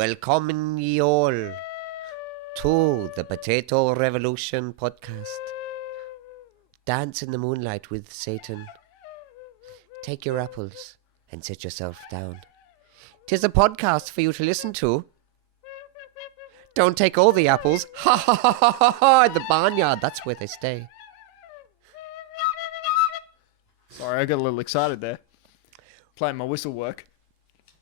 Welcome ye all to the Potato Revolution podcast. Dance in the moonlight with Satan. Take your apples and sit yourself down. 'Tis a podcast for you to listen to. Don't take all the apples. Ha ha ha ha ha ha! At the barnyard, that's where they stay. Sorry, I got a little excited there. Playing my whistle work.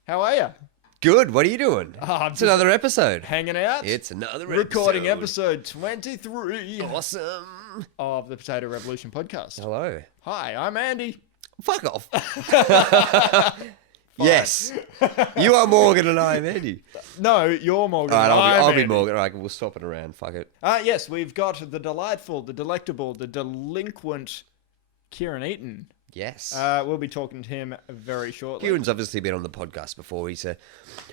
How are you? Good. What are you doing? I'm It's another episode. Hanging out. It's another Recording episode 23 Awesome. of the Potato Revolution podcast. Hello. Hi, I'm Andy. Fuck off. Yes. You are Morgan and I'm Andy. No, you're Morgan. All right, I'll be Andy. Morgan. All right, we'll swap it around. Fuck it. Yes, we've got the delightful, the delectable, the delinquent Kieran Eaton. Yes. We'll be talking to him very shortly. Kieran's obviously been on the podcast before. He's a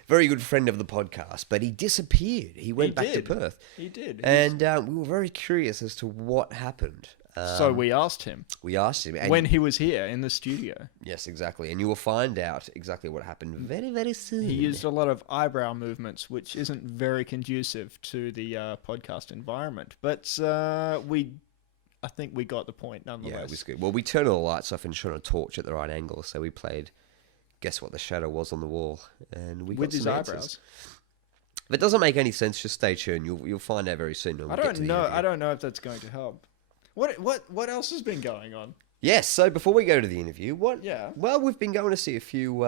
very good friend of the podcast, but he disappeared. He went back to Perth. He did. And we were very curious as to what happened. So we asked him. We asked him. And When he was here in the studio. yes, exactly. And you will find out exactly what happened very, very soon. He used a lot of eyebrow movements, which isn't very conducive to the podcast environment. But I think we got the point nonetheless. Yeah, it was good. Well, we turned all the lights off and shone a torch at the right angle, so we played Guess What the Shadow Was on the Wall, and we got with his some eyebrows. answers. If it doesn't make any sense, just stay tuned. You'll find out very soon. When we I get don't to the know. interview. I don't know if that's going to help. What else has been going on? Yes. So before we go to the interview, Yeah. Well, we've been going to see a few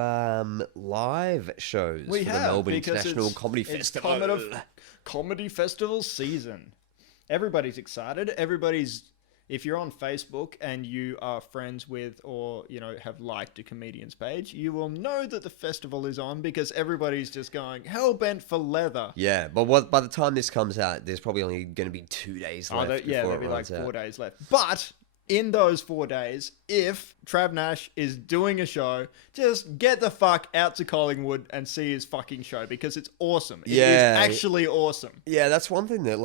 live shows We for have, the Melbourne because International it's- Comedy it's Festival. Comedy festival season. Everybody's excited. If you're on Facebook and you are friends with or, have liked a comedian's page, you will know that the festival is on because everybody's just going hell-bent for leather. Yeah, but by the time this comes out, there's probably only going to be 2 days left. There'll be like 4 days left. But in those 4 days, if Trav Nash is doing a show, just get the fuck out to Collingwood and see his fucking show because it's awesome. It is actually awesome. Yeah, that's one thing that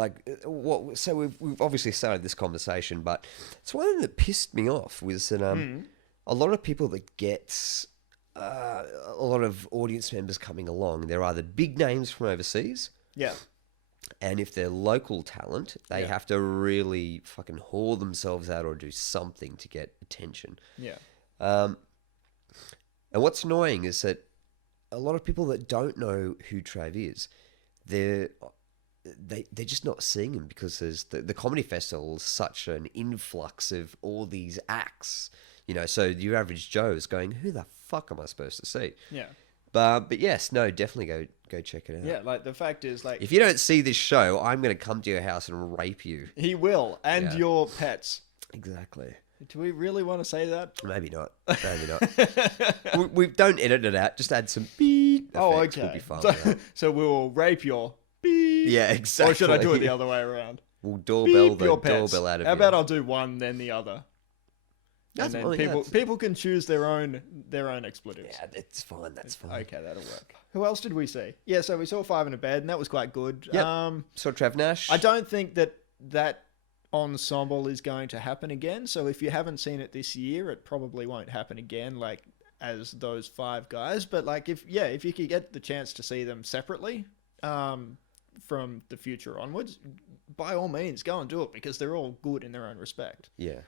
so we've obviously started this conversation, but it's one thing that pissed me off was that a lot of people that get a lot of audience members coming along, they're either big names from overseas. Yeah. And if they're local talent, they have to really fucking haul themselves out or do something to get attention. Yeah. And what's annoying is that a lot of people that don't know who Trav is, they're just not seeing him because there's the comedy festival is such an influx of all these acts. So your average Joe is going, who the fuck am I supposed to see? Yeah. But yes, no, definitely go check it out. Yeah, like the fact is, like, If you don't see this show, I'm going to come to your house and rape you. he will, and Yeah. your pets. Exactly. Do we really want to say that? Maybe not. Maybe not. we don't edit it out. Just add some beep Oh, effects. okay. We'll be fine with that. So we will rape your beep. Yeah, exactly. Or should I do it the other way around? We'll doorbell Beep the your pets. doorbell out of How you. about I'll do one, then the other? That's And fine, then yeah, people that's- people can choose their own expletives. Yeah, that's fine. That's fine. Okay, that'll work. Who else did we see? Yeah, so we saw Five in a Bed, and that was quite good. Yep. So Trav Nash. I don't think that ensemble is going to happen again. So if you haven't seen it this year, it probably won't happen again, like as those five guys. But like if you could get the chance to see them separately, from the future onwards, by all means go and do it because they're all good in their own respect. Yeah.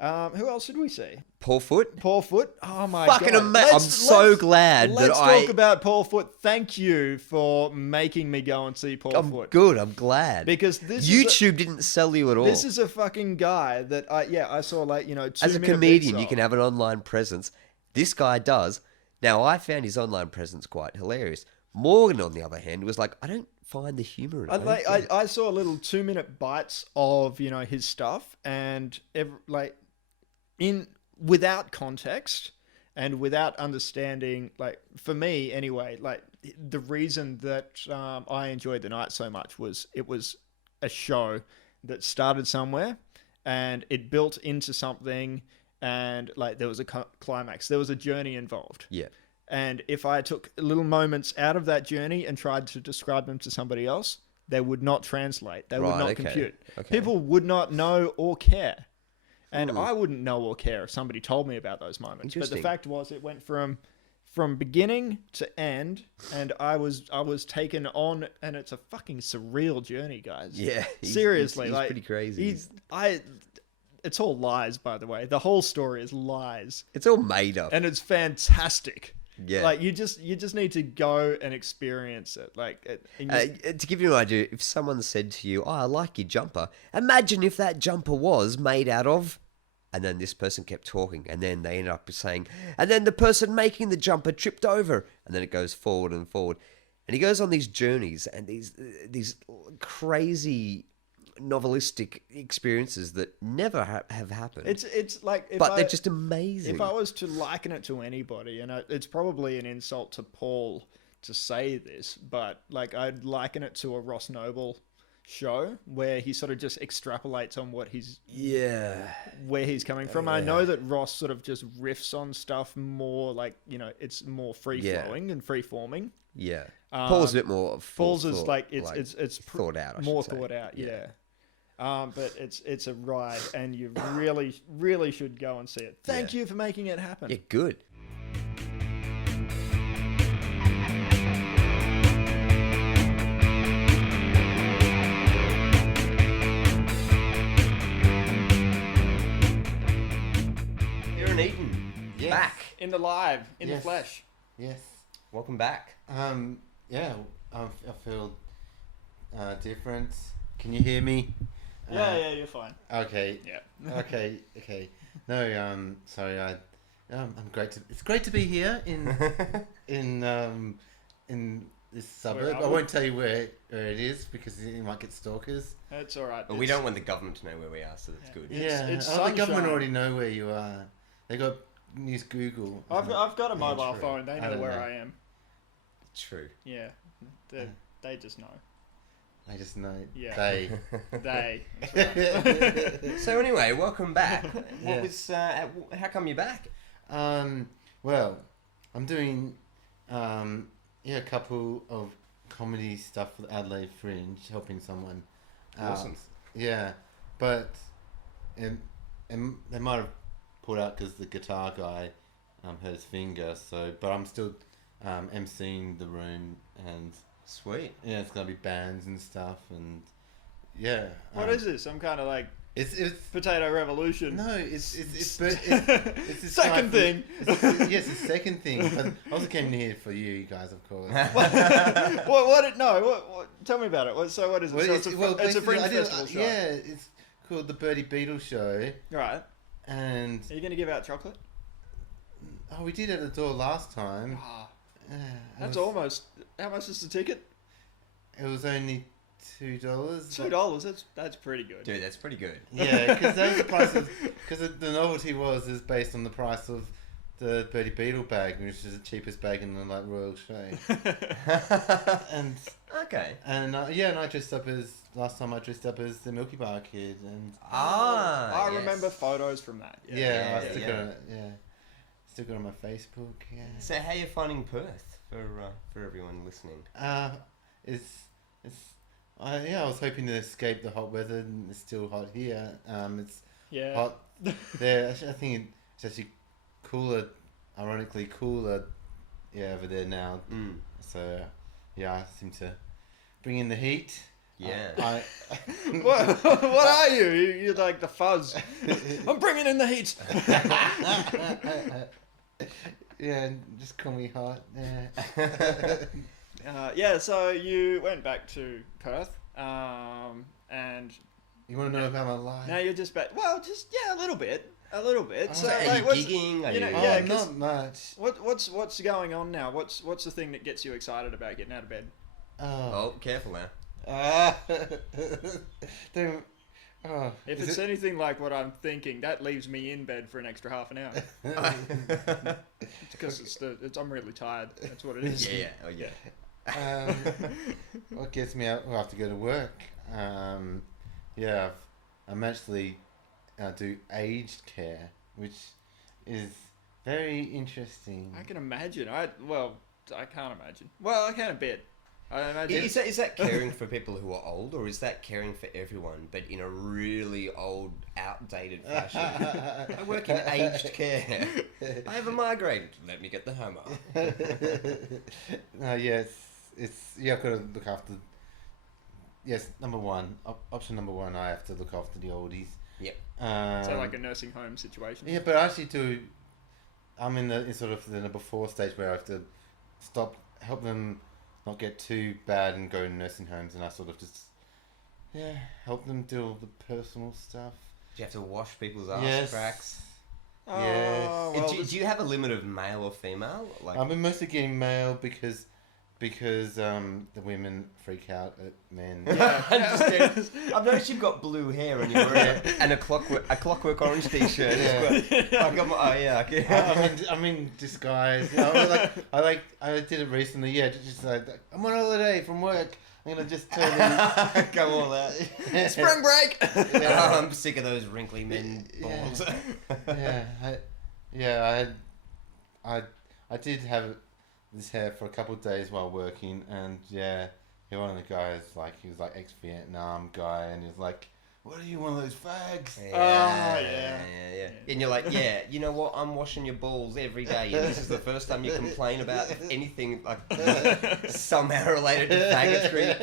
Who else did we see? Paul Foot. Paul Foot. Oh my Fucking god! amazing. I'm so glad that Let's talk about Paul Foot. Thank you for making me go and see Paul I'm Foot. good. I'm glad. Because this YouTube didn't sell you at all. This is a fucking guy that I saw 2 As a 2-minute comedian, bits you can of. have an online presence. This guy does. Now, I found his online presence quite hilarious. Morgan, on the other hand, was like, I don't find the humor in it. I saw little 2-minute bites of his stuff and without context and without understanding, like for me anyway, like the reason that I enjoyed the night so much was it was a show that started somewhere and it built into something and like there was a climax, there was a journey involved. Yeah. And if I took little moments out of that journey and tried to describe them to somebody else, they would not translate. They would not compute. Okay. People would not know or care. And I wouldn't know or care if somebody told me about those moments. But the Interesting. fact was it went from from beginning to end, and I was taken on, and it's a fucking surreal journey, guys. Yeah, Seriously, he's like pretty crazy. It's all lies, by the way. The whole story is lies, It's all made up. and it's fantastic. Yeah. Like you just need to go and experience it. Like To give you an idea, if someone said to you, "Oh, I like your jumper," imagine if that jumper was made out of. And then this person kept talking, and then they ended up saying, and then the person making the jumper tripped over, and then it goes forward and forward, and he goes on these journeys and these crazy novelistic experiences that never have happened. it's like, but they're just amazing. If I was to liken it to anybody, and it's probably an insult to Paul to say this, but like I'd liken it to a Ross Noble show where he sort of just extrapolates on what where he's coming from. I know that Ross sort of just riffs on stuff more like, it's more free flowing and free forming. Yeah. Paul's a bit more Paul's is like it's thought out. More thought out, yeah. But it's a ride, and you really should go and see it. Thank you for making it happen. Yeah, good. Kieran Eaton, back in the live, in the flesh. Yes. Welcome back. Yeah, I feel different. Can you hear me? Yeah, you're fine. Okay. Yeah. Okay. No, sorry. It's great to be here in this suburb. I won't tell you where it is because you might get stalkers. That's all right. But we don't want the government to know where we are, so that's good. It's the government already know where you are. They got use Google. I've got a mobile phone. They know where I am. True. Yeah. They just know. I just know. Yeah. They. That's right. So anyway, welcome back. What was? How come you're back? Well, I'm doing a couple of comedy stuff for the Adelaide Fringe, helping someone. Awesome. Yeah, but they might have pulled out because the guitar guy hurt his finger. So, but I'm still emceeing the room, and sweet. Yeah, it's gonna be bands and stuff, and yeah. What is this? Some kind of like it's potato revolution. No, it's this second thing. Yes, the second thing. But I also came in here for you guys, of course. What? Tell me about it. What is it? It's a fringe festival show. Yeah, it's called the Birdie Beetle Show. Right. And are you going to give out chocolate? Oh, we did at the door last time. That's almost. How much is the ticket? It was only $2. $2. That's pretty good. Dude, that's pretty good. Yeah, because that was the price of. Because the novelty is based on the price of the Birdie Beetle bag, which is the cheapest bag in the Royal Show. And okay. And and I dressed up as last time. I dressed up as the Milky Bar kid, and I remember photos from that. Yeah, I still got it. Yeah, still got it on my Facebook. Yeah. So how are you finding Perth for everyone listening? I was hoping to escape the hot weather, and it's still hot here. It's hot there. I think it's actually cooler, ironically cooler, over there now. So, I seem to bring in the heat. Yeah. What are you? You're like the fuzz. I'm bringing in the heat. Yeah, just call me hot. Yeah. So you went back to Perth, and you want to know about my life? Now you're just back. Well, a little bit. So, are you gigging? Not much. What's going on now? What's the thing that gets you excited about getting out of bed? Oh, careful now. If it's anything like what I'm thinking, that leaves me in bed for an extra half an hour. Because I'm really tired. That's what it is. Yeah. Oh yeah. What gets me out? I have to go to work. I'm actually do aged care, which is very interesting. I can imagine. I can't imagine. Well, I can a bit. I imagine. Is that caring for people who are old, or is that caring for everyone, but in a really old, outdated fashion? I work in aged care. I have a migraine. Let me get the hammer. It's yeah. I've got to look after. Yes, option number one. I have to look after the oldies. Yep. So like a nursing home situation. Yeah, but I actually do. I'm in sort of the number 4 stage where I have to help them not get too bad and go in nursing homes, and I sort of just help them deal with the personal stuff. Do you have to wash people's ass cracks? Yes. Well, do you have a limit of male or female? Like, I'm mostly getting male because the women freak out at men. Yeah. I've noticed you've got blue hair and you're wearing a clockwork orange t-shirt. Yeah. I'm in disguise. You know, I did it recently. Yeah, just like I'm on holiday from work. I'm gonna just totally go all out. Spring break. I'm sick of those wrinkly men balls. I did have this hair for a couple of days while working, and one of the guys, he was like ex-Vietnam guy, and he was like, "What are you, one of those fags?" Yeah. And you're like, yeah, you know what? I'm washing your balls every day, and this is the first time you complain about anything like somehow related to faggotry.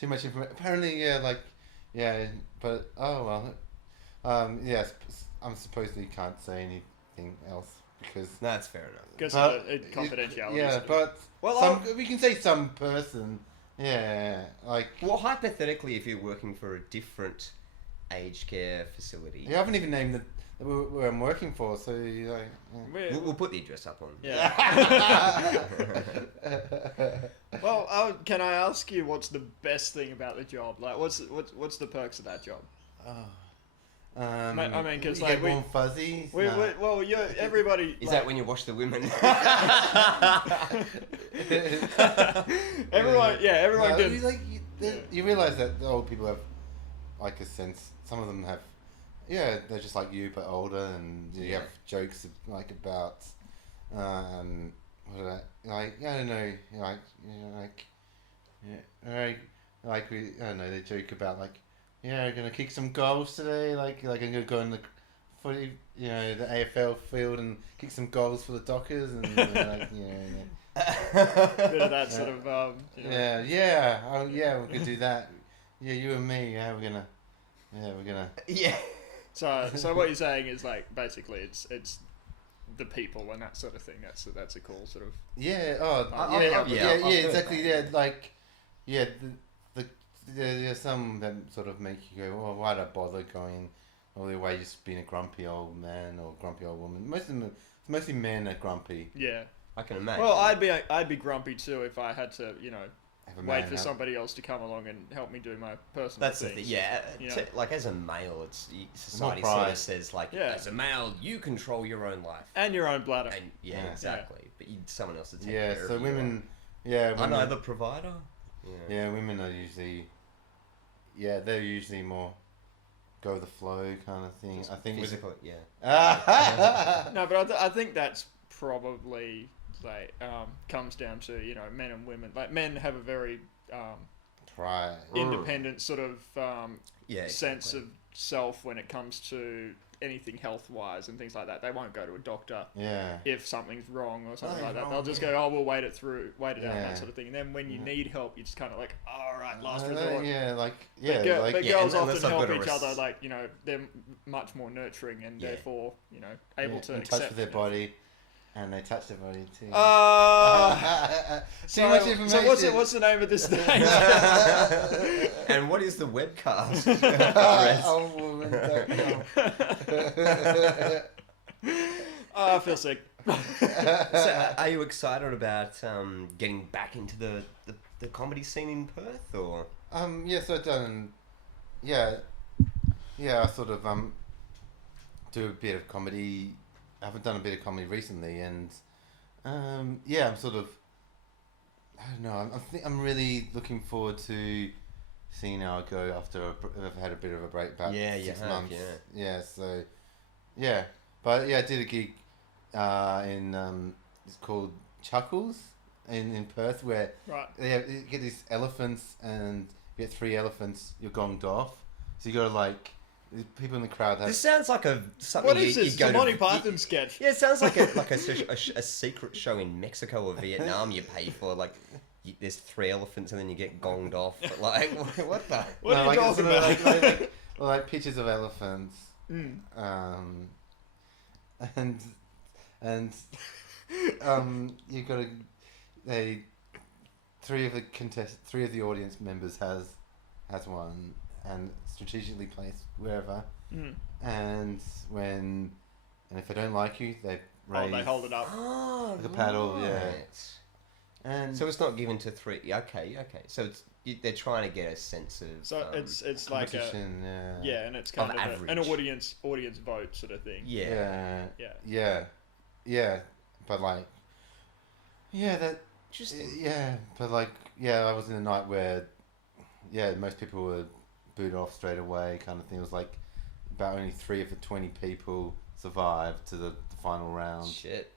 Too much information. Apparently, but oh well. Yes, I'm supposedly can't say anything else because that's fair enough. Because of confidentiality. Yeah, but we can say some person. Yeah, like. Well, hypothetically, if you're working for a different aged care facility, I haven't even named where I'm working for, so we'll put the address up on. Yeah. Well, can I ask you what's the best thing about the job? Like, what's the perks of that job? I mean, because like warm fuzzies. Everybody. Is that when you wash the women? Everyone can. You realize that the old people have like a sense. Some of them have. Yeah, they're just like you, but older, and you have jokes about. I don't know, I don't know. They joke about we're gonna kick some goals today. I'm gonna go in the footy, the AFL field and kick some goals for the Dockers, and bit of that sort of. We could do that. Yeah, you and me. We're gonna. Yeah. So what you're saying is basically it's the people and that sort of thing. That's a cool sort of. Yeah. Exactly. There's some that sort of make you go, well, why'd I bother going all the way just being a grumpy old man or grumpy old woman? Mostly men are grumpy. Yeah. I can imagine. Well, I'd be grumpy too if I had to, wait for somebody else to come along and help me do my personal things. That's the thing. Yeah. As a male, society sort of says as a male, you control your own life and your own bladder. And exactly. Yeah. But someone else to take care care of. Women. I'm the provider. Yeah, women are usually. Yeah, they're usually more go with the flow kind of thing. Just I think physically, No, but I think that's probably comes down to men and women. Men have a very independent sort of sense of self when it comes to anything health wise and things like that. They won't go to a doctor if something's wrong or something like that. They'll just go, we'll wait it out, and that sort of thing. And then when you need help, you're just kind of all right, last resort. But girls often help each other. They're much more nurturing and therefore able to accept touch with their body. And they touch their body too. Too much information. So what's the name of this thing? And what is the webcast? I feel sick. So, are you excited about getting back into the comedy scene in Perth, or? Yes, I've done. Yeah, I sort of do a bit of comedy. I haven't done a bit of comedy recently, and I'm sort of. I don't know. I'm really looking forward to seeing how I go after I've had a bit of a break, about 6 months. But I did a gig it's called Chuckles in Perth, where you get these elephants, and you get 3 elephants, you're gonged off. So you got to like, people in the crowd have... This sounds like something what is you this? go It's a Monty to... Python sketch. Yeah, it sounds like a secret show in Mexico or Vietnam you pay for, like... There's 3 elephants and then you get gonged off. But like, what the? What are you talking about? Like pictures of elephants. And you got to... 3 of the audience members has one, and strategically placed wherever. And if they don't like you, they raise... they hold it up. Oh, like a paddle, yeah. And so it's not given to 3. Okay. So they're trying to get a sense of. So it's like a and it's kind of an audience vote sort of thing. Yeah. But like, that interesting. But like, I was in a night where, most people were booed off straight away, kind of thing. It was like about only 3 of the 20 people survived to the final round. Shit.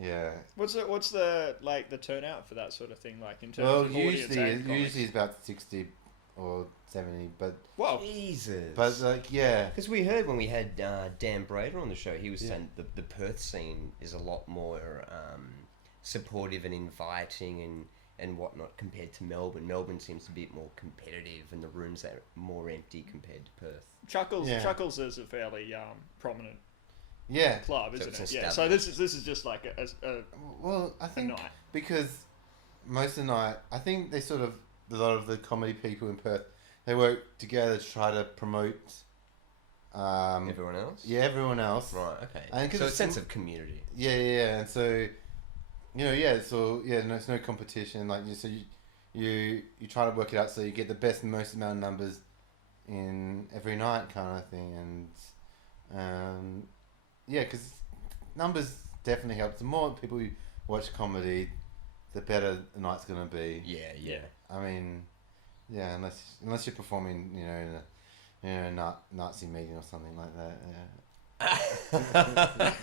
Yeah. What's the like the turnout for that sort of thing, like in terms of audience? Usually it's about 60 or 70, but Jesus. But like because we heard when we had Dan Brader on the show, he was saying the Perth scene is a lot more supportive and inviting and whatnot compared to Melbourne. Melbourne seems to be more competitive, and the rooms are more empty compared to Perth. Chuckles is a fairly prominent club, isn't it? Yeah. So this is just like I think night. Because most of the night, I think they sort of, a lot of the comedy people in Perth, they work together to try to promote everyone else. Yeah, everyone else. Right. Okay. And so a sense of community. Yeah, and so it's no competition. Like you try to work it out so you get the best and most amount of numbers in every night, kind of thing, and. Because numbers definitely help. The more people who watch comedy, the better the night's going to be. Yeah. I mean, unless you're performing, in a Nazi meeting or something like that. Yeah.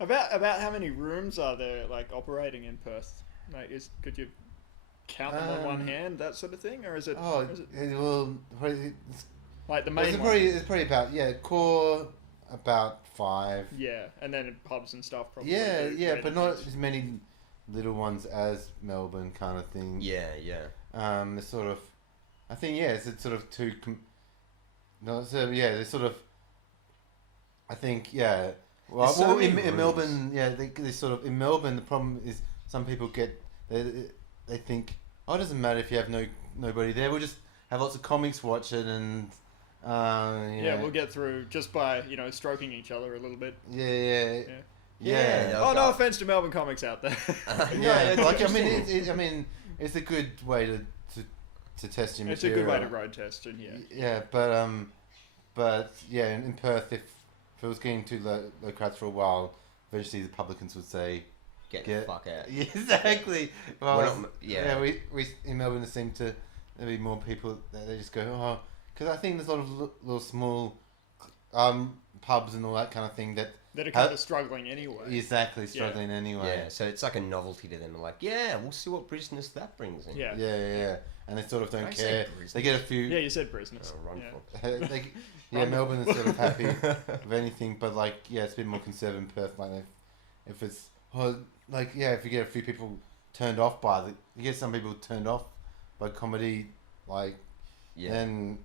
About how many rooms are there like operating in Perth? Like, could you count them on one hand, that sort of thing, or is it? Like the main. It's probably about core. About 5. Yeah, and then pubs and stuff probably. But not as many little ones as Melbourne, kind of thing. Yeah. It's sort of, I think it's sort of two. There's sort of. I think Well, in Melbourne, they sort of in Melbourne. The problem is some people they think, it doesn't matter if you have nobody there. We'll just have lots of comics watching and. We'll get through just by stroking each other a little bit. Yeah. No offense to Melbourne comics out there. It's a good way to test your material. It's a good way to road test, and but in Perth, if it was getting too low crowds for a while, eventually the publicans would say, "Get the fuck out." Yeah, exactly. Well, we we in Melbourne there seem to there be more people that they just go, because I think there's a lot of little small pubs and all that kind of thing that are kind of struggling anyway. Exactly, struggling anyway. Yeah, so it's like a novelty to them. Like, we'll see what business that brings in. Yeah. And they sort of don't care. They get a few. Yeah, you said business. Melbourne is sort of happy with anything, but it's a bit more conservative in Perth. Like, if it's if you get a few people turned off by you get some people turned off by comedy, then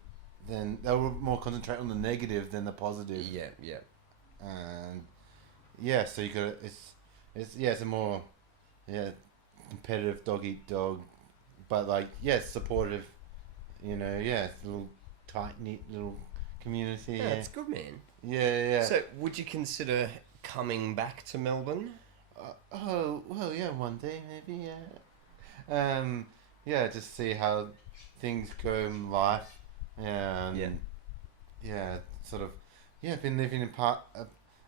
they'll more concentrate on the negative than the positive. Yeah. And so you got it's a more competitive dog eat dog, but supportive. It's a little tight knit little community. Yeah, it's good, man. Yeah. So, would you consider coming back to Melbourne? One day maybe. Just see how things go in life. I've been living about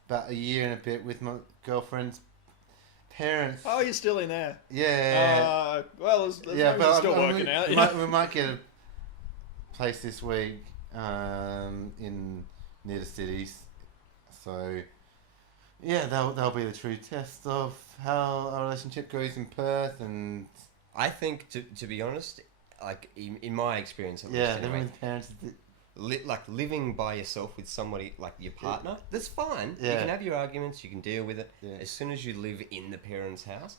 a year and a bit with my girlfriend's parents. Oh, you're still in there? Yeah. As you're still working out. We might get a place this week in near the cities. So, Yeah, that'll be the true test of how our relationship goes in Perth, and I think, to be honest, like in my experience, at least, yeah, anyway, living with parents. like living by yourself with somebody like your partner, that's fine. You Yeah. can have your arguments, you can deal with it. Yeah. As soon as you live in the parents' house,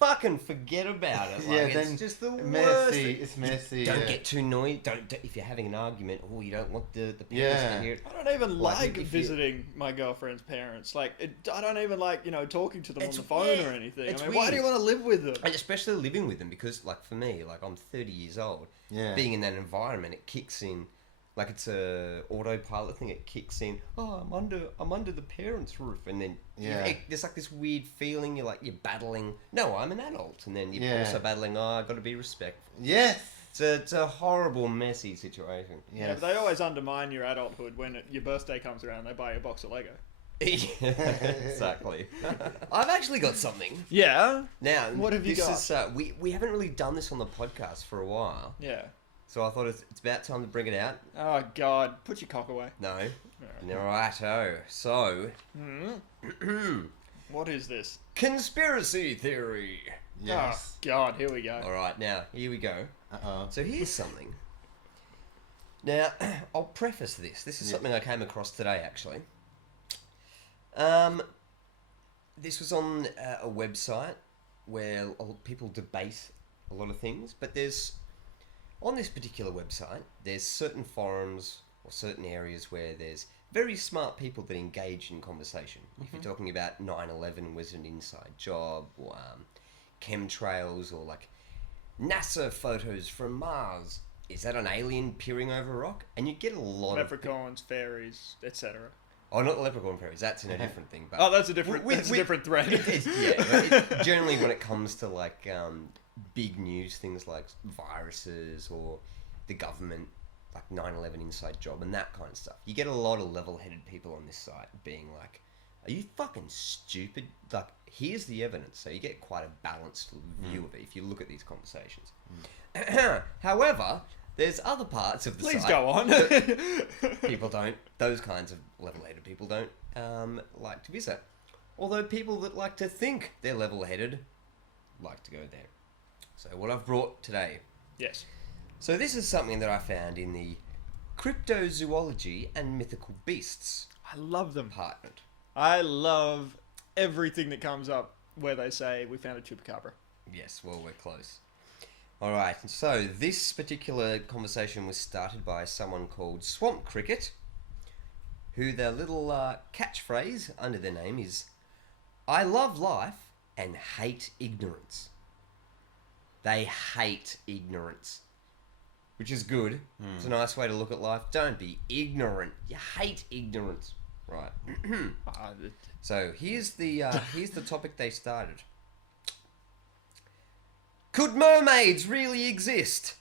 fucking forget about it. Like, Yeah, it's then just the worst. messy. It's messy. Don't yeah. get too noisy. Don't if you're having an argument. Oh, you don't want the parents Yeah. to hear it. I don't even Like, like if visiting my girlfriend's parents. Like, I don't even like, talking to them on It's the phone weird. or anything. It's I mean, why do you weird. want to live with them? And especially living with them, because like for me, like I'm 30 years old. Yeah. Being in that environment, it kicks in. Like it's a autopilot thing. It kicks in. Oh, I'm under the parents' roof, and then there's like this weird feeling. You're battling. No, I'm an adult, and then you're also battling. Oh, I got to be respectful. Yes. It's a horrible, messy situation. Yeah, but they always undermine your adulthood when your birthday comes around. They buy you a box of Lego. Exactly. I've actually got something. Yeah. Now, What have you got? Is, we haven't really done this on the podcast for a while, Yeah. so I thought it's about time to bring it out. Oh God, put your cock away. No. Righto. So, What is this? conspiracy theory. Yes. Oh God, here we go. All right, now here we go. Uh-oh. So here's something. Now, I'll preface this. This is something I came across today, actually. This was on a website where people debate a lot of things, but on this particular website, there's certain forums or certain areas where there's very smart people that engage in conversation. If you're talking about 9/11 was an inside job, or chemtrails, or like NASA photos from Mars, is that an alien peering over a rock? And you get a lot Leprechauns, fairies, etc. Oh, not the leprechaun fairies. That's in a different thing. But Oh, that's a different. That's a different thread. Generally, when it comes to like big news things like viruses or the government, like 9/11 inside job and that kind of stuff, you get a lot of level-headed people on this site being like, "Are you fucking stupid?" Like, here's the evidence. So you get quite a balanced view of it if you look at these conversations. However, there's other parts of the site. Please go on. People don't. Those kinds of level-headed people don't like to visit. Although people that like to think they're level-headed like to go there. So what I've brought today. Yes. So this is something that I found in the Cryptozoology and Mythical Beasts I love them. department. I love everything that comes up where they say we found a chupacabra. Yes, well, we're close. All right, so this particular conversation was started by someone called Swamp Cricket, who their little catchphrase under their name is, "I love life and hate ignorance." They hate ignorance, which is good. It's a nice way to look at life. Don't be ignorant. You hate ignorance. Right. So here's the topic they started. Could mermaids really exist?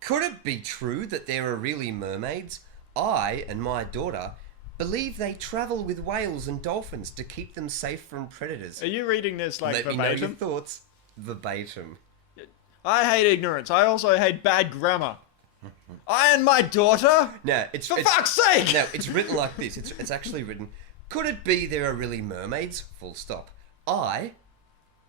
Could it be true that there are really mermaids? I and my daughter believe they travel with whales and dolphins to keep them safe from predators. Are you reading this like Let me know your verbatim? thoughts. Verbatim. I hate ignorance. I also hate bad grammar. I and my daughter? Now, For fuck's sake! No, it's written like this. It's actually written, could it be there are really mermaids? Full stop. I,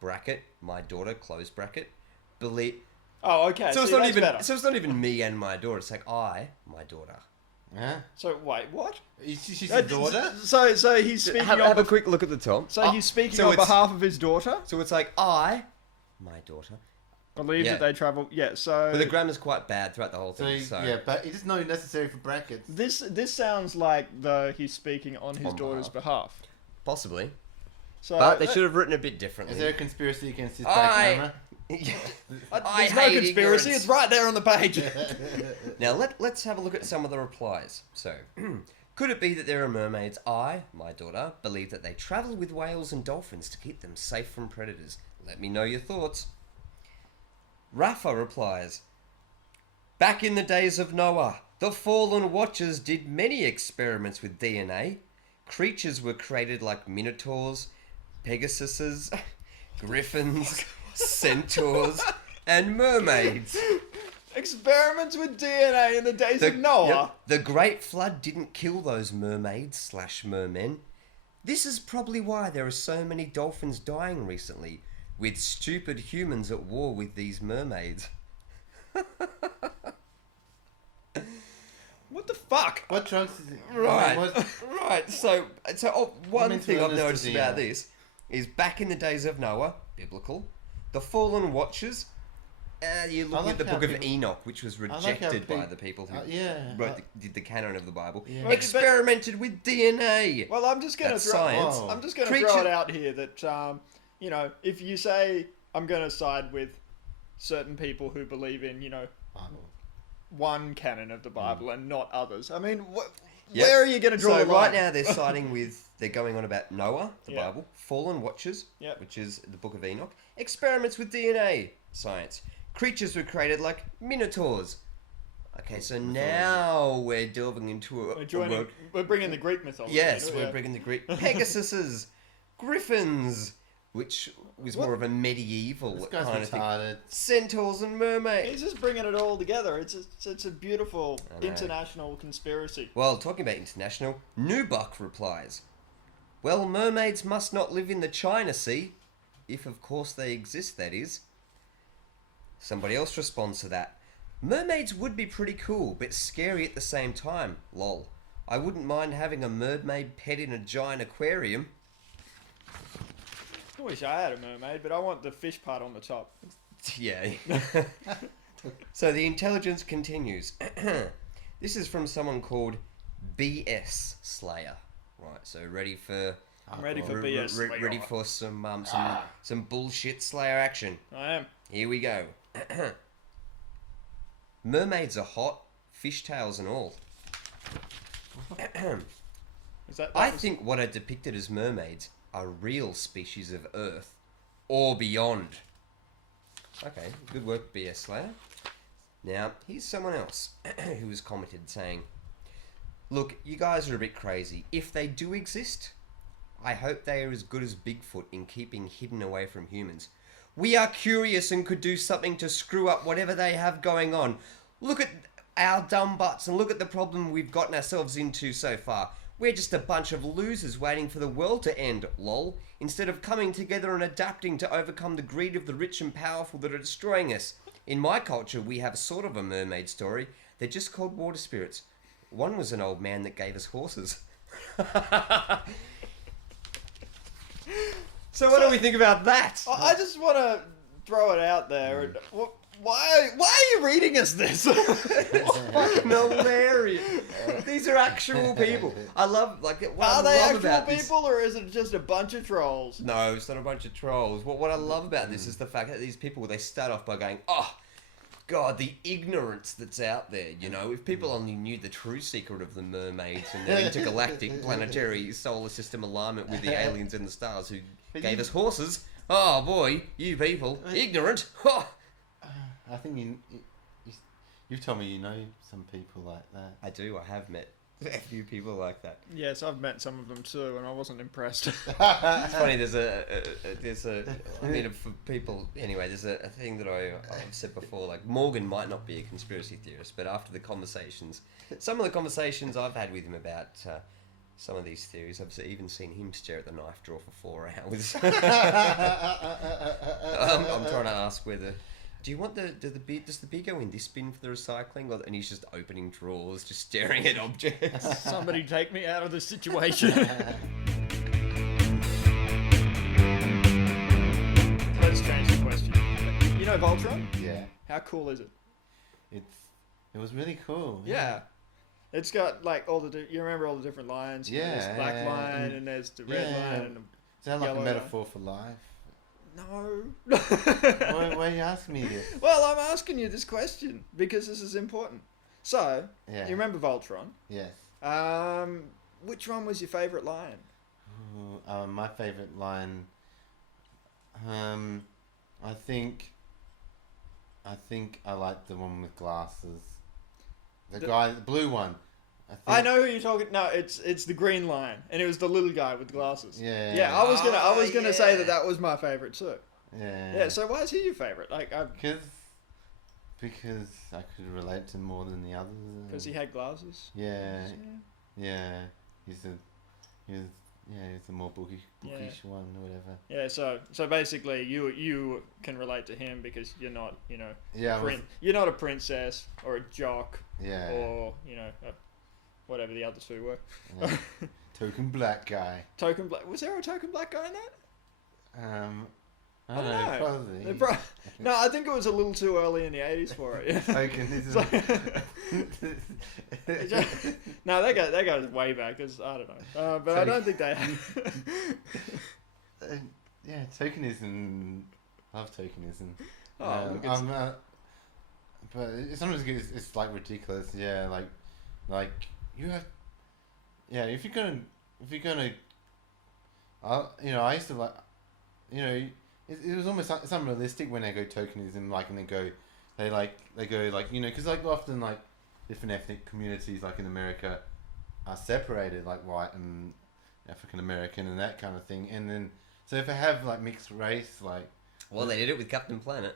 bracket, my daughter, close bracket, believe... Oh, okay. So see, that's better. it's not even me and my daughter. It's like I, my daughter. Yeah. So wait, what? She's your daughter? So he's speaking Have a quick look at the top. So he's speaking so on it's- behalf of his daughter. So it's like I, my daughter. Believe Yeah. that they travel. Yeah. So But the grammar's quite bad throughout the whole So, thing. So yeah, but it's not necessary for brackets. this sounds like though he's speaking on his On daughter's behalf. possibly, So but they should have written a bit differently. Is there a conspiracy against this I- grammar? There's no conspiracy. It's right there on the page. Now let's have a look at some of the replies. So, could it be that there are mermaids? I, my daughter, believe that they travel with whales and dolphins to keep them safe from predators. Let me know your thoughts. Rafa replies, back in the days of Noah, the fallen watchers did many experiments with DNA. Creatures were created like minotaurs, pegasuses, griffins, centaurs, and mermaids. Experiments with DNA in the days of Noah. Yep, the Great Flood didn't kill those mermaids / mermen. This is probably why there are so many dolphins dying recently, with stupid humans at war with these mermaids. What the fuck? What drugs is it? Right, What, right. So one mental thing I've illness noticed does he about have? this is back in the days of Noah, biblical, the fallen watchers. You're looking like at the how Book of people- Enoch, which was like how rejected by peop- the people who yeah. did the canon of the Bible. Yeah. But- Experimented with DNA. Well, I'm just gonna That's throw. science. Whoa. I'm just gonna Creature- throw it out here that if you say I'm gonna side with certain people who believe in one canon of the Bible and not others, I mean, Yep. where are you gonna draw So the line? right now they're siding with, they're going on about Noah, the Yeah. Bible, fallen watchers, Yep. which is the Book of Enoch, experiments with DNA, science. Creatures were created like minotaurs. Okay, so now we're delving into We're bringing the Greek mythology. Yes, in, we're yeah. bringing the Greek Pegasuses, griffins, which was What? more of a medieval This guy's kind of thing. retarded. Centaurs and mermaids. He's just bringing it all together. It's a beautiful I know. international conspiracy. Well, talking about international, Nubuck replies, "Well, mermaids must not live in the China Sea, if of course they exist, that is." Somebody else responds to that. "Mermaids would be pretty cool, but scary at the same time. Lol. I wouldn't mind having a mermaid pet in a giant aquarium." I wish I had a mermaid, but I want the fish part on the top. Yeah. So the intelligence continues. This is from someone called BS Slayer. Right, so ready for... I'm ready for Re- BS. re- ready for some bullshit Slayer action. I am. Here we go. Mermaids are hot, fishtails and all. Is that I was- think what are depicted as mermaids are real species of Earth or beyond. Okay, good work, BS Slayer. Now, here's someone else who has commented saying, "Look, you guys are a bit crazy. If they do exist, I hope they are as good as Bigfoot in keeping hidden away from humans. We are curious and could do something to screw up whatever they have going on. Look at our dumb butts and look at the problem we've gotten ourselves into so far. We're just a bunch of losers waiting for the world to end, lol, instead of coming together and adapting to overcome the greed of the rich and powerful that are destroying us. In my culture, we have sort of a mermaid story. They're just called water spirits. One was an old man that gave us horses." So what do we think about that? I just want to throw it out there. And why are you reading us this? Fucking hilarious. These are actual people. I love, like, what I Are they love actual about people, this. or is it just a bunch of trolls? No, it's not a bunch of trolls. What I love about this is the fact that these people, they start off by going, "Oh, God, the ignorance that's out there, you know. If people only knew the true secret of the mermaids and their intergalactic planetary solar system alignment with the aliens and the stars who gave us horses. Oh, boy, you people, ignorant. Ha!" I think you've told me you know some people like that. I do. I have met a few people like that. Yes, I've met some of them too, and I wasn't impressed. It's funny. There's I mean, for people anyway. There's a thing that I've said before. Like, Morgan might not be a conspiracy theorist, but after the conversations, some of the conversations I've had with him about some of these theories, I've even seen him stare at the knife drawer for 4 hours. I'm trying to ask whether. Do you want does the beer go in this bin for the recycling, and he's just opening drawers, just staring at objects? Somebody take me out of this situation. Let's change the question. You know Voltron? Yeah, How cool is it? it was really cool. Yeah. It's got like you remember all the different lines? You know, there's Yeah, the black yeah, line and- and there's the red yeah. line and the... Is that like a Yellow metaphor for life? No. Why are you asking me this? Well, I'm asking you this question because this is important. So, Yeah. you remember Voltron? Yes. Which one was your favourite line? Ooh, my favourite line. I think I like the one with glasses. The blue one. I know who you're talking. No, it's the green line, and it was the little guy with glasses. Yeah. Yeah, I was gonna say yeah. that was my favourite too. Yeah. Yeah. So why is he your favourite? Like, Because I could relate to more than the others. because he had glasses. Yeah. Yeah. He's it's a more bookish one or whatever. Yeah, so basically you can relate to him because you're not, you're not a princess or a jock or, whatever the other two were. Yeah. Token black guy. Was there a token black guy in that? I don't know, probably. No, I think it was a little too early in the 80s for it. Yeah. Tokenism. No, that goes way back. I don't know. But I don't think they yeah, tokenism. Love tokenism. But sometimes it's like ridiculous. Yeah, like you have. Yeah, if you're gonna. I used to like. It was almost like, it's unrealistic when they go tokenism, like, and they go because like often like different ethnic communities like in America are separated, like white and African American and that kind of thing, and then so if they have like mixed race, like, well, they did it with Captain Planet.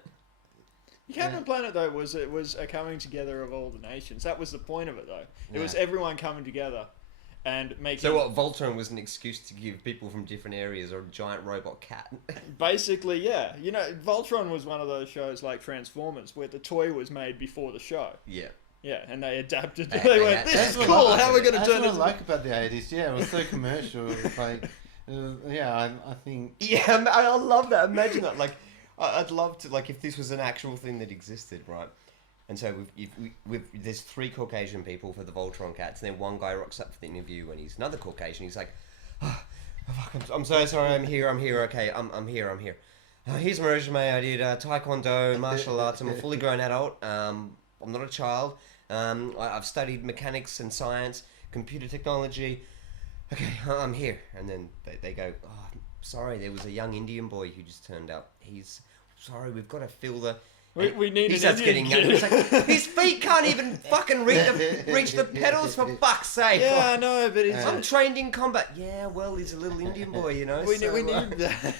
Captain Planet though was a coming together of all the nations. That was the point of it though. It was everyone coming together. And making... So what, Voltron was an excuse to give people from different areas a giant robot cat? Basically, yeah. Voltron was one of those shows like Transformers, where the toy was made before the show. Yeah. Yeah, and they adapted. They went, this is cool, how are we going to turn this... That's what I like about the 80s, yeah, it was so commercial. It's like, I think... Yeah, I love that, imagine that, like, I'd love to, like, if this was an actual thing that existed, right? And so there's 3 Caucasian people for the Voltron cats, and then one guy rocks up for the interview, and he's another Caucasian. He's like, fuck, I'm so sorry, I'm here, okay, I'm here. Here's my resume. I did taekwondo, martial arts. I'm a fully grown adult. I'm not a child. I've studied mechanics and science, computer technology. Okay, I'm here. And then they go, sorry, there was a young Indian boy who just turned up. Sorry, we've got to fill the... We need he starts getting angry. Like, his feet can't even fucking reach the pedals, for fuck's sake. Yeah, I know, but I'm trained in combat. Yeah, well, he's a little Indian boy, We need that.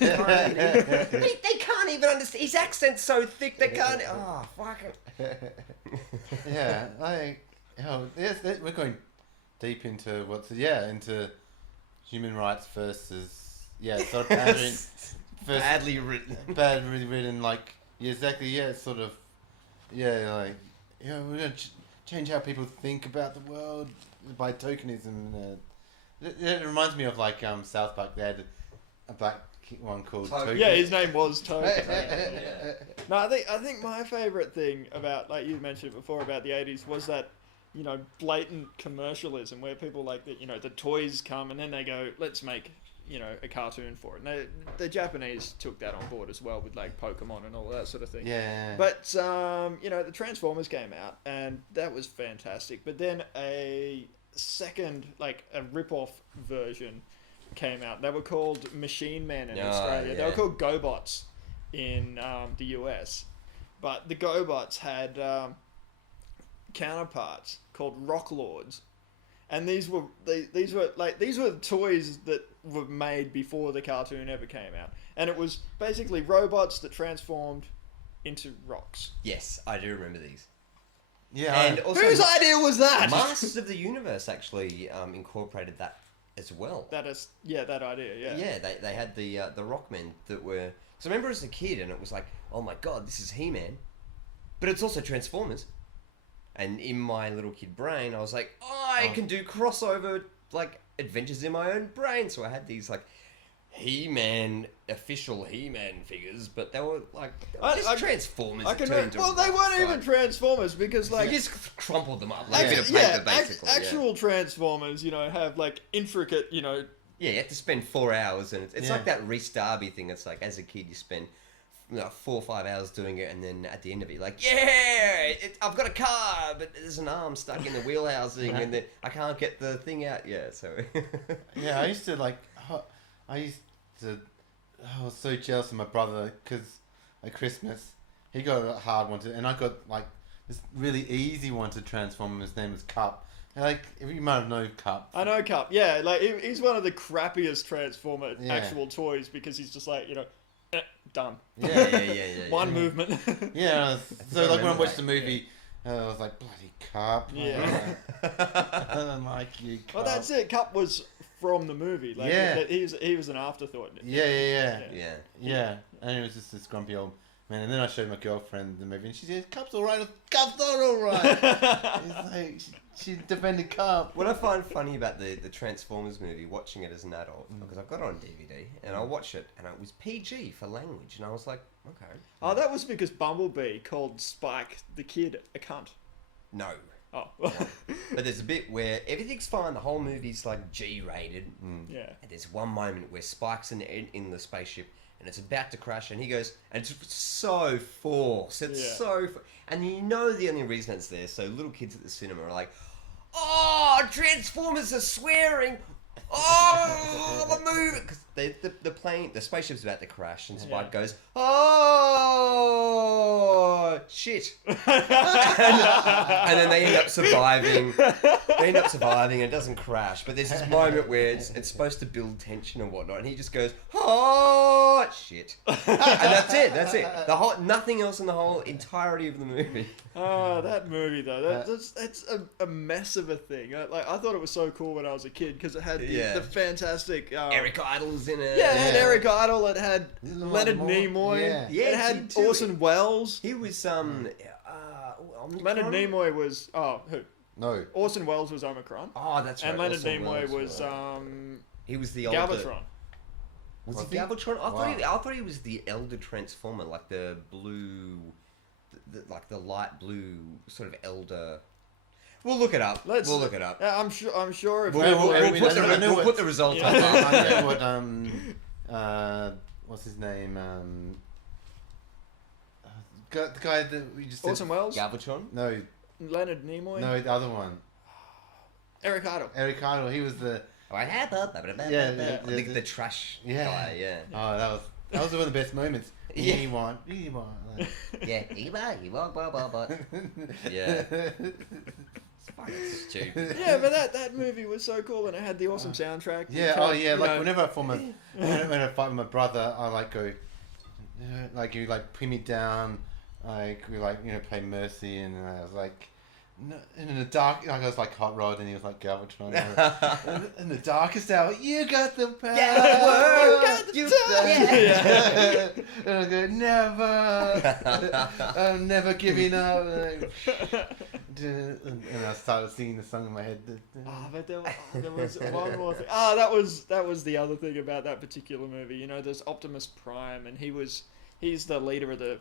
They can't even understand. His accent's so thick, they can't... Oh, fuck it. Yeah, we're going deep into into human rights versus... Yeah, sort of badly written, like... Yeah, exactly. Yeah, it's sort of. Yeah, like, we're gonna change how people think about the world by tokenism. It reminds me of like South Park. They had a black one called Token. Yeah, his name was Token. No, I think my favorite thing about, like you mentioned before, about the 80s was that, blatant commercialism where people like the toys come and then they go, let's make a cartoon for it. And the Japanese took that on board as well with like Pokemon and all that sort of thing. Yeah. But the Transformers came out and that was fantastic. But then a second, like a rip-off version came out. They were called Machine Men in Australia. Yeah. They were called GoBots in the US. But the GoBots had counterparts called Rock Lords. And these were toys that were made before the cartoon ever came out, and it was basically robots that transformed into rocks. Yes, I do remember these. Yeah, and also whose idea was that? Masters of the Universe actually incorporated that as well. That idea. Yeah. Yeah, they had the Rockmen that were. So I remember as a kid, and it was like, oh my god, this is He-Man, but it's also Transformers. And in my little kid brain, I was like, I can do crossover, like, adventures in my own brain. So I had these, like, official He-Man figures, but they were, like, Transformers. They weren't even Transformers, because, like... You just crumpled them up, like a bit of paper, basically. Actual Transformers, have, like, intricate, Yeah, you have to spend 4 hours, and it's like that Reese Darby thing. It's like, as a kid, you spend... 4 or 5 hours doing it, and then at the end of it, you're like, I've got a car, but there's an arm stuck in the wheel housing, and I can't get the thing out. Yeah, so. Yeah, I was so jealous of my brother because at Christmas he got a hard one and I got like this really easy one to transform. His name is Cup. And, like, you might have known Cup. I know Cup. Yeah, like he's one of the crappiest Transformer actual toys because he's just like done. Yeah. One movement. Yeah, so like when I watched the movie, I was like, bloody Cup. Yeah. I don't like you, Cup. Well, that's it. Cup was from the movie. Like, Yeah. that he was an afterthought. Yeah. Yeah. And it was just this grumpy old man. And then I showed my girlfriend the movie, and she said, "Cup's all right." Cup's not all right. It's like she defended Cup. What I find funny about the Transformers movie, watching it as an adult, because I've got it on DVD, and I watched it, and it was PG for language, and I was like, okay. Oh, that was because Bumblebee called Spike the kid a cunt. No. Oh. But there's a bit where everything's fine, the whole movie's like G-rated. Yeah. And there's one moment where Spike's in the spaceship, and it's about to crash, and he goes, and it's so forced, and you know the only reason it's there, so little kids at the cinema are like, oh, Transformers are swearing, oh, the movie, because the spaceship's about to crash, and Spike goes, oh, shit, and then they end up surviving, and it doesn't crash, but there's this moment where it's supposed to build tension and whatnot, and he just goes, oh, shit, and that's it, nothing else in the whole entirety of the movie. Oh, that movie though, that's a mess of a thing. Like, I thought it was so cool when I was a kid because it had the fantastic Eric Idle's in it. Yeah, it had Eric Idle. It had Leonard Nimoy. Yeah. It had Orson Welles. He was Leonard Nimoy was who? No. Orson Welles was Omicron. Oh, that's right. And Leonard Orson Nimoy Welles was he was the older Galvatron. Was he Galvatron? I thought he was the elder Transformer, like the blue, like the light blue sort of elder. We'll look it up. We'll look it up. Yeah, I'm sure. If We'll put the result up. I know what what's his name? The guy that we just Orson Welles. Galvatron. No. Leonard Nimoy. No, the other one. Eric Idle. He was the. The trash guy. Yeah. Oh, that was one of the best moments. Yeah. He won. Like. Yeah. Yeah. Stupid. Yeah, but that movie was so cool, and it had the awesome soundtrack. Yeah. Like whenever I fight with my brother, I like go, like you like pin me down, like we play Mercy, and I was like. No, in the dark, I was like Hot Rod, and he was like Galvatron. In the darkest hour, you got the power. Yeah, you got the power. And I go, never. I'm never giving up. And I started singing the song in my head. But there was one more thing. That was the other thing about that particular movie. You know, there's Optimus Prime, and he's the leader of the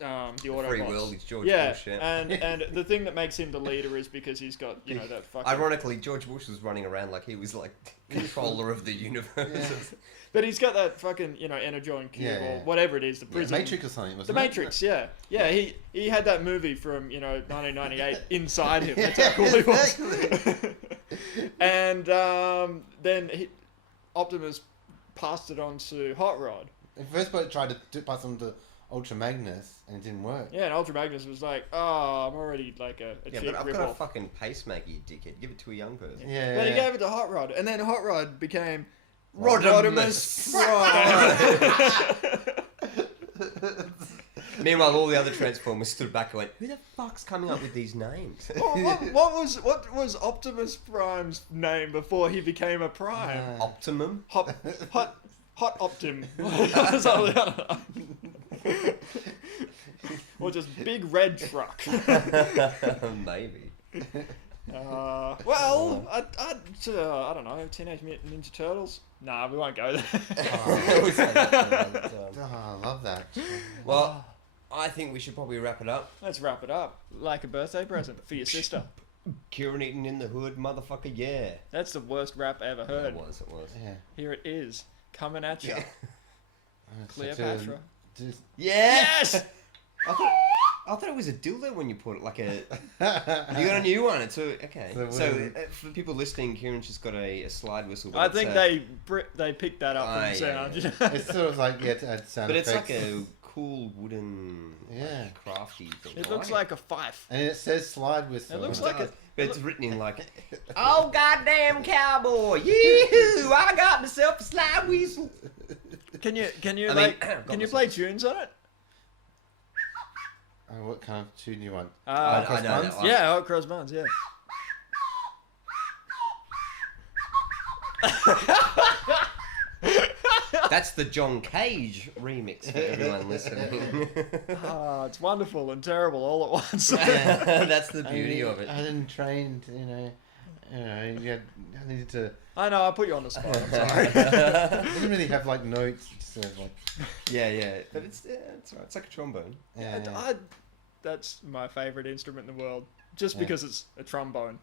Autobots. Free will, it's George Bush, and the thing that makes him the leader is because he's got that fucking. Ironically, George Bush was running around like he was like controller of the universe. Yeah. But he's got that fucking Energon cube or whatever it is, the prison. Matrix or something. The Matrix, yeah. He had that movie from 1998 inside him. That's how cool he was. And then Optimus passed it on to Hot Rod. The first part tried to pass on to Ultra Magnus, and it didn't work. Yeah, and Ultra Magnus was like, I'm already like a cheap but I've rip-off. got a fucking pacemaker, you dickhead. Give it to a young person. Yeah. Then he gave it to Hot Rod, and then Hot Rod became Rodimus Prime. Meanwhile, all the other Transformers stood back and went, who the fuck's coming up with these names? What was Optimus Prime's name before he became a Prime? Optimum? Hot Optim. Or just big red truck. Maybe. I don't know. Teenage Mutant Ninja Turtles. Nah, we won't go there. I love that. Well, I think we should probably wrap it up. Let's wrap it up like a birthday present for your sister. Kieran Eaton in the hood, motherfucker, yeah. That's the worst rap I ever heard. It was. Yeah. Here it is, coming at you. Yeah. Cleopatra. Yes! I thought it was a dildo when you put it, like a... You got a new one, it's a... Okay. So for people listening, Kieran's just got a slide whistle. I think they picked that up from the sound. Yeah. It's sort of like, to add sound but effects. It's like a cool wooden, crafty thing. It looks like a fife. And it says slide whistle. It looks like a... But it's written in like, oh goddamn cowboy, yee-hoo, I got myself a slide whistle. Can you play tunes on it? What kind of tune do you want? I know. Yeah, Cross Buns, yeah. That's the John Cage remix for everyone listening. It's wonderful and terrible all at once. That's the beauty of it. I didn't train, I needed to. I know, I put you on the spot. I'm sorry. It doesn't really have like notes. Just like. Yeah, but it's alright. It's like a trombone. Yeah. That's my favourite instrument in the world, just because it's a trombone.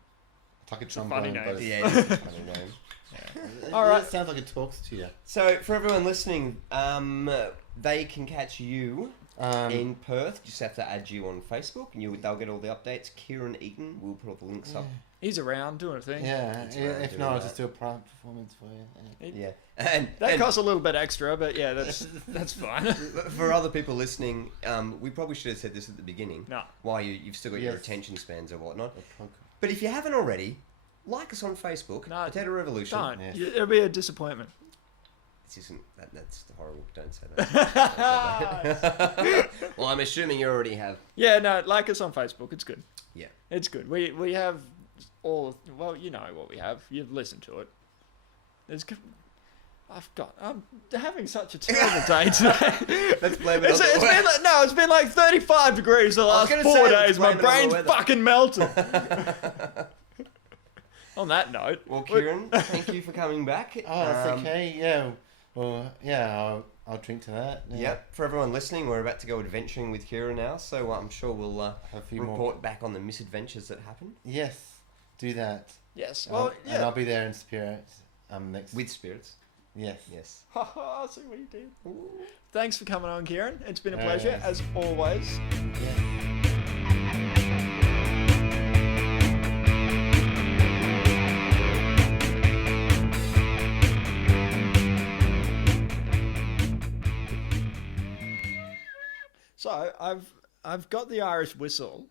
It's like a trombone, funny name. but Yeah, it's a funny name. All right. It sounds like it talks to you. So for everyone listening, they can catch you in Perth. Just have to add you on Facebook, and they'll get all the updates. Kieran Eaton, we'll put all the links up. He's around doing a thing. Yeah, That's right, if not, I'll just do a private performance for you. Yeah, and Costs a little bit extra, but yeah, that's fine. for other people listening, we probably should have said this at the beginning. No. Why you've still got your Yes. attention spans or whatnot. But if you haven't already, like us on Facebook. No, Potato Revolution. Don't. Yes. It'll be a disappointment. This isn't. That's horrible. Don't say that. Don't say that. Well, I'm assuming you already have. Yeah, no, like us on Facebook. It's good. Yeah. It's good. We have all. Well, you know what we have. You've listened to it. I'm having such a terrible day today. Let's blame it on It's the been it's been like 35 degrees the last gonna 4 say, let's days. My blame it on the brain's weather. fucking melted. On that note, Well, Kieran, thank you for coming back. Oh, that's okay. Yeah. Well, yeah, I'll drink to that. Yeah. Yep. For everyone listening, we're about to go adventuring with Kieran now, so I'm sure we'll A few report more. back on the misadventures that happen Yes, do that. yes. Well, Well, and I'll yeah. be there in spirit. Next. with spirits. Yes. Yes. I see what you did. Thanks for coming on, Kieran. It's been a No pleasure, worries. as always. Yeah. So I've got the Irish whistle.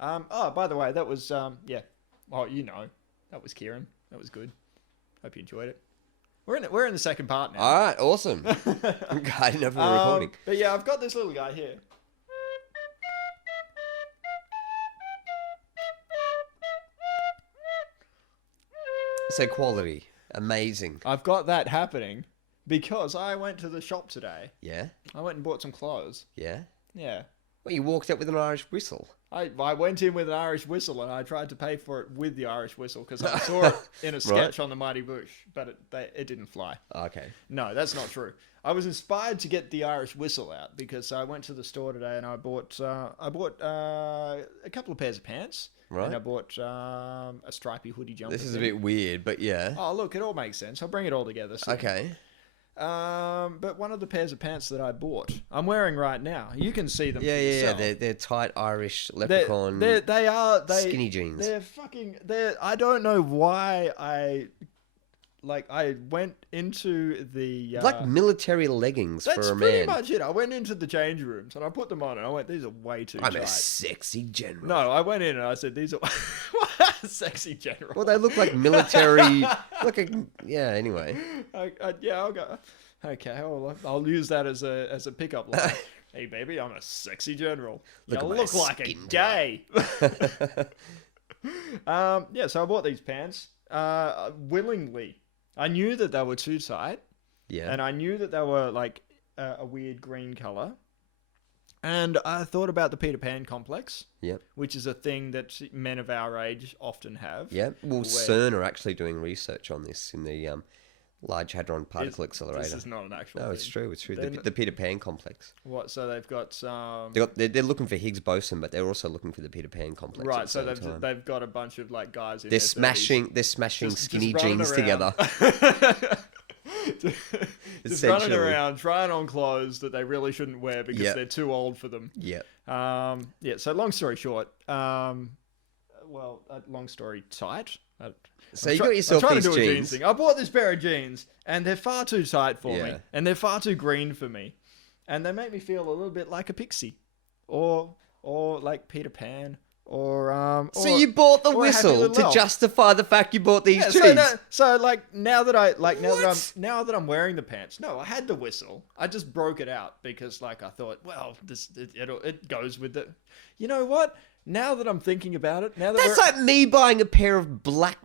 Oh, by the way, that was yeah. Well, you know, that was Kieran. That was good. Hope you enjoyed it. We're in the second part now. All right. Awesome. I didn't know we were recording. But yeah, I've got this little guy here. So quality, amazing. I've got that happening because I went to the shop today. Yeah. I went and bought some clothes. Yeah. Yeah. Well, you walked up with an Irish whistle. I went in with an Irish whistle and I tried to pay for it with the Irish whistle because I saw it in a sketch on the Mighty Bush, but it didn't fly. Okay. No, that's not true. I was inspired to get the Irish whistle out because I went to the store today and I bought a couple of pairs of pants. Right. And I bought a stripy hoodie jumper. This is a thing. bit weird, but yeah. Oh, look, it all makes sense. I'll bring it all together soon. Okay. But one of the pairs of pants that I bought, I'm wearing right now. You can see them. Yeah, for yeah. yourself. They're tight Irish leprechaun They are skinny jeans. I don't know why I went into the like military leggings that's for a pretty man. much it. I went into the change rooms and I put them on and I went, these are way too I'm tight. a sexy general. No, I went in and I said, these are sexy general. Well, they look like military. Yeah. Anyway. Yeah, I'll go. Okay, I'll use that as a pickup line. Hey, baby, I'm a sexy general. Look You at my look like a skin gay. Yeah, so I bought these pants willingly. I knew that they were too tight, Yeah. and I knew that they were like a weird green color. And I thought about the Peter Pan complex, Yep. which is a thing that men of our age often have. Yep. Well, CERN are actually doing research on this in the Large Hadron Particle Accelerator. This is not an actual. No, thing. it's true. It's true. Then- The Peter Pan complex. What? So they've got They're looking for Higgs boson, but they're also looking for the Peter Pan complex. at right. the So same time. they've got a bunch of like guys in They're their 30s. smashing. They're smashing Just skinny running jeans around. together. Just running Essentially. around trying on clothes that they really shouldn't wear because Yep. they're too old for them. Yep. Yeah. So long story short, long story tight. So you got yourself I'm trying these to do a jeans jeans. thing. I bought this pair of jeans, and they're far too tight for me, Yeah. and they're far too green for me, and they make me feel a little bit like a pixie, or like Peter Pan, or So you bought the or a happy whistle little to elf. justify the fact you bought these Yeah, jeans. so like now that What? I'm wearing the pants. No, I had the whistle. I just broke it out because like I thought, well, it goes with the. You know what? Now that I'm thinking about it, now that That's like me buying a pair of black,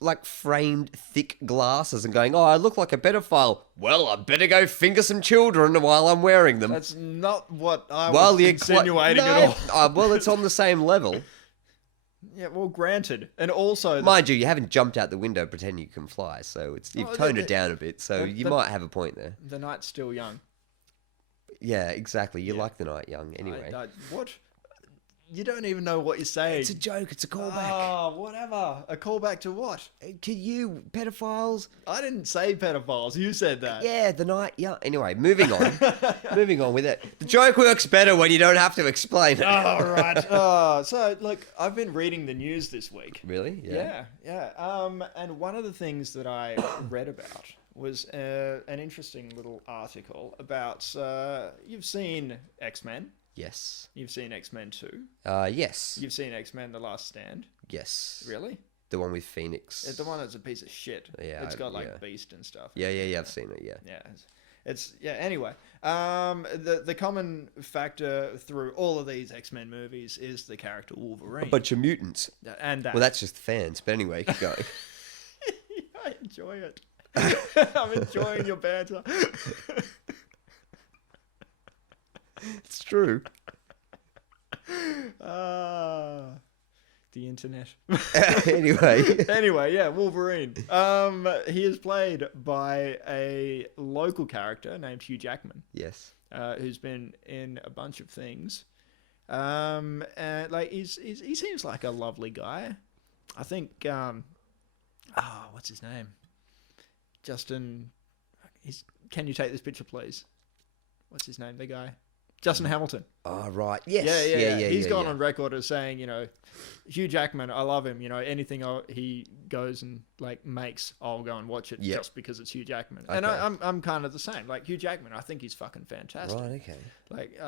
like framed, thick glasses and going, "Oh, I look like a pedophile. Well, I better go finger some children while I'm wearing them." that's not what I was insinuating at all. Well, it's on the same level. Yeah, well, granted, and also, Mind you, you haven't jumped out the window pretending you can fly, so you've toned it down a bit. So you might have a point there. the night's still young. Yeah, exactly. You like the night young, anyway. What? You don't even know what you're saying. It's a joke. It's a callback. Oh, whatever. A callback to what? To you, pedophiles. I didn't say pedophiles. You said that. Yeah, the night young. Anyway, moving on. Moving on with it. The joke works better when you don't have to explain it. Oh, right. So, look, I've been reading the news this week. Really? Yeah. And one of the things that I read about was an interesting little article about, you've seen X-Men. Yes. You've seen X-Men 2. Yes. You've seen X-Men The Last Stand. Yes. Really? The one with Phoenix. It's the one that's a piece of shit. Yeah. It's got like Beast and stuff. Yeah, I've seen it, yeah. Yeah. Anyway, the common factor through all of these X-Men movies is the character Wolverine. A bunch of mutants. And that. Well, that's just fans. But anyway, keep going. I enjoy it. I'm enjoying your banter. It's true. The internet. Anyway, yeah, Wolverine. He is played by a local character named Hugh Jackman. Yes. Who's been in a bunch of things. And like he seems like a lovely guy. I think. What's his name? Justin. Can you take this picture, please? What's his name? The guy. Justin Hamilton. Oh, right. Yes. Yeah. He's gone on record as saying, Hugh Jackman, I love him. Anything he goes and like makes, I'll go and watch it just because it's Hugh Jackman. Okay. And I'm kind of the same. Like Hugh Jackman, I think he's fucking fantastic. Right. Okay. Like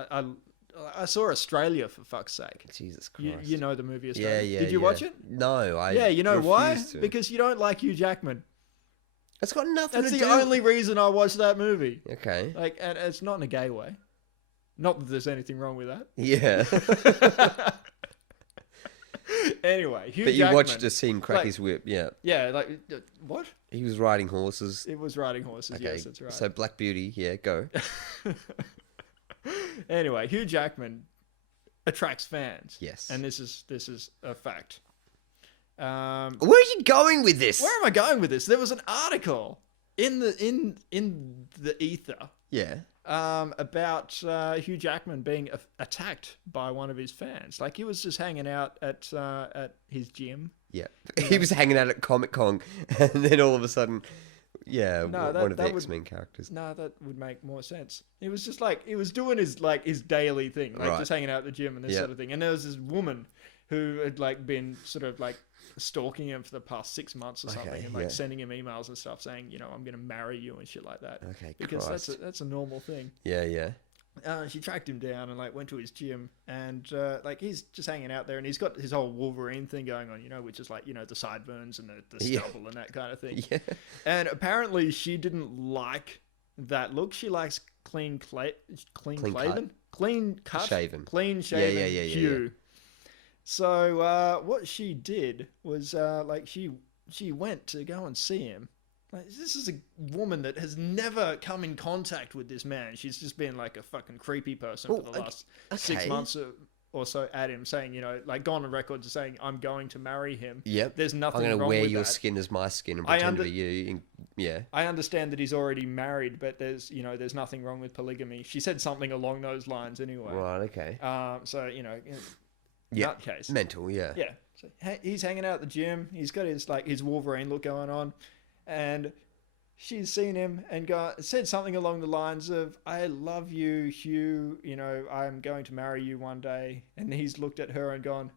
I saw Australia, for fuck's sake. Jesus Christ. You know the movie Australia? Yeah. Did you watch it? No, you know why? to. Because you don't like Hugh Jackman. That's got nothing That's to the do. only reason I watched that movie. Okay. Like, and it's not in a gay way. Not that there's anything wrong with that. Yeah. Anyway, Hugh But you Jackman, watched a scene crack his whip, yeah. Yeah, like, what? He was riding horses. It was riding horses, Okay. yes, that's right. So Black Beauty, yeah, go. Anyway, Hugh Jackman attracts fans. Yes. And this is a fact. Where are you going with this? Where am I going with this? There was an article in the ether. Yeah. About Hugh Jackman being attacked by one of his fans. Like he was just hanging out at his gym. Yeah. He was hanging out at Comic-Con and then all of a sudden, one of the X-Men characters. No, that would make more sense. It was just like, he was doing his daily thing, like just hanging out at the gym and this sort of thing. And there was this woman who had like been sort of like stalking him for the past 6 months or something, and like sending him emails and stuff saying, I'm going to marry you and shit like that. Okay, because Christ. that's a normal thing. Yeah. She tracked him down and like went to his gym, and like he's just hanging out there, and he's got his whole Wolverine thing going on, which is like the sideburns and the stubble and that kind of thing. Yeah. And apparently she didn't like that look. She likes clean cut, shaven, clean shaven Hugh. So what she did was like she went to go and see him. Like, this is a woman that has never come in contact with this man. She's just been like a fucking creepy person for the last 6 months or so at him, saying, like gone on record to saying, I'm going to marry him. Yep. There's nothing wrong with that. I'm going to wear your skin as my skin and pretend to be you. Yeah. I understand that he's already married, but there's nothing wrong with polygamy. She said something along those lines anyway. Right, okay. So, nutcase. Mental, yeah. Yeah. So he's hanging out at the gym. He's got his Wolverine look going on. And she's seen him and said something along the lines of, I love you, Hugh, I'm going to marry you one day. And he's looked at her and gone,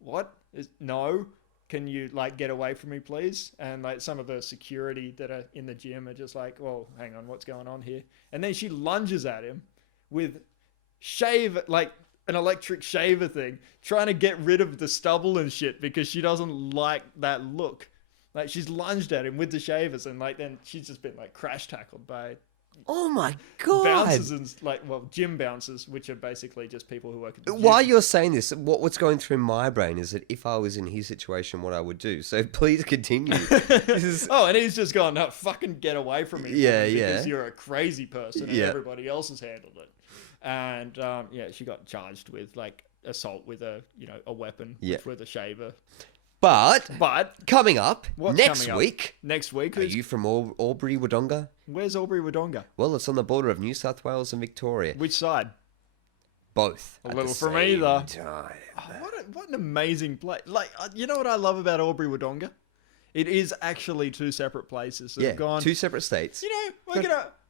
what? No. Can you like get away from me, please? And like some of the security that are in the gym are just like, well, hang on, what's going on here? And then she lunges at him with an electric shaver thing, trying to get rid of the stubble and shit because she doesn't like that look. Like she's lunged at him with the shavers, and like then she's just been like crash tackled by Oh my god! bouncers and gym bouncers, which are basically just people who work at the gym. While you're saying this, what's going through my brain is that if I was in his situation, what I would do. So please continue. This is... Oh, and he's just gone, no, fucking get away from me. Yeah, because you're a crazy person and Yeah. everybody else has handled it. And she got charged with like assault with a weapon, Yeah. with a shaver. But coming up What's next coming up? week. Next week, Are you from Albury Wodonga? where's Albury Wodonga? Well, it's on the border of New South Wales and Victoria. Which side? Both. A at little the from same either. time. Oh, what an amazing place! Like, you know what I love about Albury Wodonga? It is actually two separate places that have gone. Two separate states.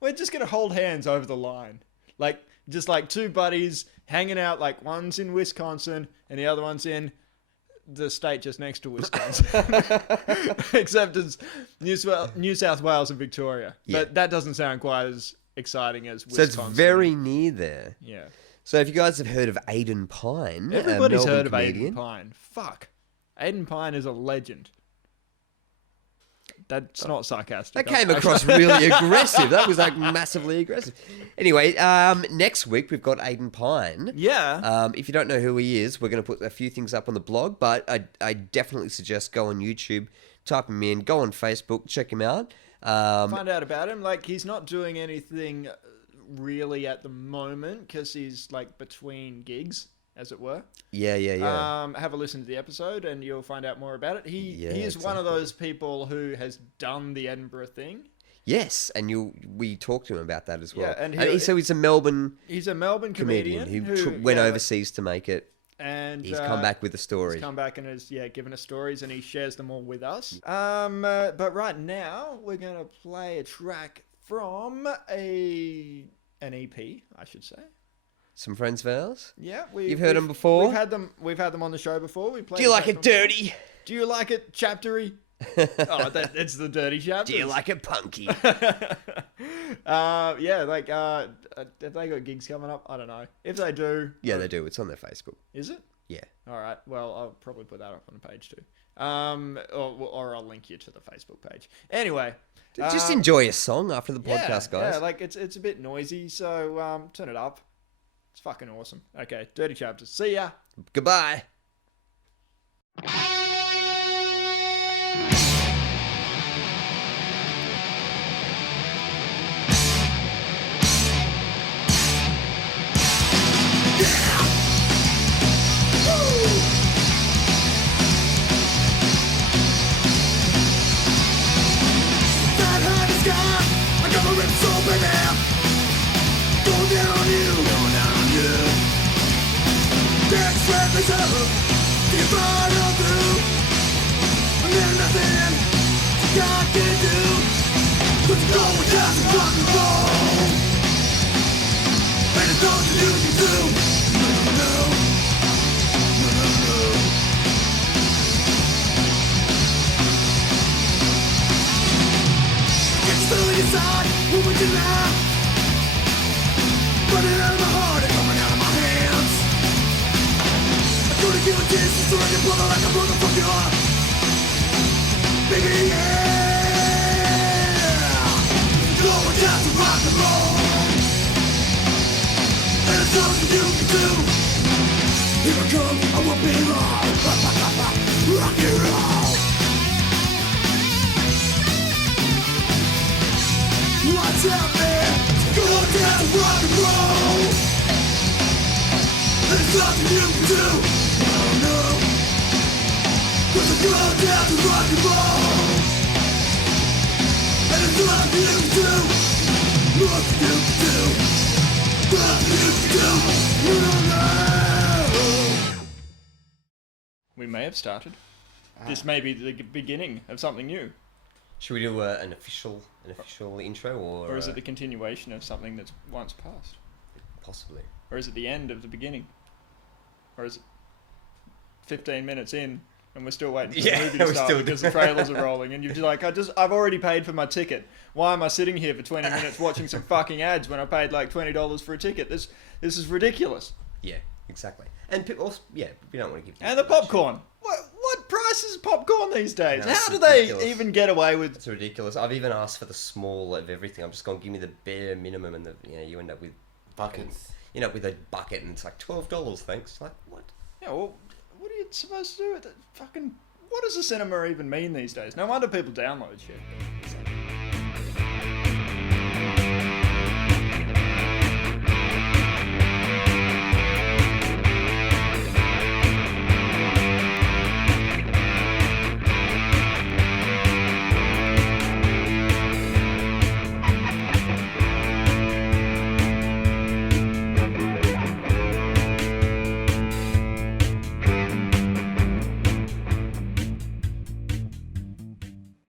We're just gonna hold hands over the line, like just like two buddies hanging out. Like one's in Wisconsin and the other one's in the state just next to Wisconsin, except it's New South Wales and Victoria. Yeah. But that doesn't sound quite as exciting as So Wisconsin. it's very near there. Yeah. So if you guys have heard of Aidan Pine, Everybody's a Melbourne heard of comedian. Aidan Pine. Fuck. Aidan Pine is a legend. That's not sarcastic. That came across really aggressive. That was like massively aggressive. Anyway, next week we've got Aidan Pine. Yeah. If you don't know who he is, we're going to put a few things up on the blog, but I definitely suggest go on YouTube, type him in, go on Facebook, check him out. Find out about him. Like, he's not doing anything really at the moment because he's like between gigs, as it were. Yeah. Have a listen to the episode and you'll find out more about it. He is one of exactly. those people who has done the Edinburgh thing. Yes, and we talked to him about that as well. Yeah, and so he's a Melbourne He's a Melbourne comedian who went overseas to make it. And he's come back with a story. He's come back and has given us stories and he shares them all with us. But right now we're gonna play a track from an EP, I should say. Some friends of ours. Yeah, you've heard them before. We've had them on the show before. We played. Do you like it dirty? Do you like it chaptery? It's the dirty chapters. Do you like it punky? Have they got gigs coming up? I don't know. If they do, Yeah, they do. It's on their Facebook. Is it? Yeah. All right. Well, I'll probably put that up on the page too. Or I'll link you to the Facebook page. Anyway, just enjoy a song after the podcast, guys. Yeah, like it's a bit noisy, so turn it up. It's fucking awesome. Okay, dirty chapters. See ya. Goodbye. What's up, man? Go down to rock and roll. There's nothing you can do. Oh no. Cause I go down to rock and roll. And there's nothing you can do. Nothing you can do. Nothing you can do. Oh no. We may have started. This may be the beginning of something new. Should we do an official intro, Or is it the continuation of something that's once passed? possibly? Or is it the end of the beginning? Or is it 15 minutes in and we're still waiting for the movie to start because the trailers are rolling and you're just like, I've already paid for my ticket. Why am I sitting here for 20 minutes watching some fucking ads when I paid like $20 for a ticket? This is ridiculous. Yeah, exactly. And people, we don't want to give. And the popcorn. What price price is popcorn these days? No, How it's do they ridiculous. even get away with? It's ridiculous. I've even asked for the small of everything. I'm just going to give me the bare minimum, and you end up with Buckets. You end up with a bucket, and it's like $12. Thanks. Like what? Yeah, well, what are you supposed to do with it? Fucking, what does a cinema even mean these days? No wonder people download shit.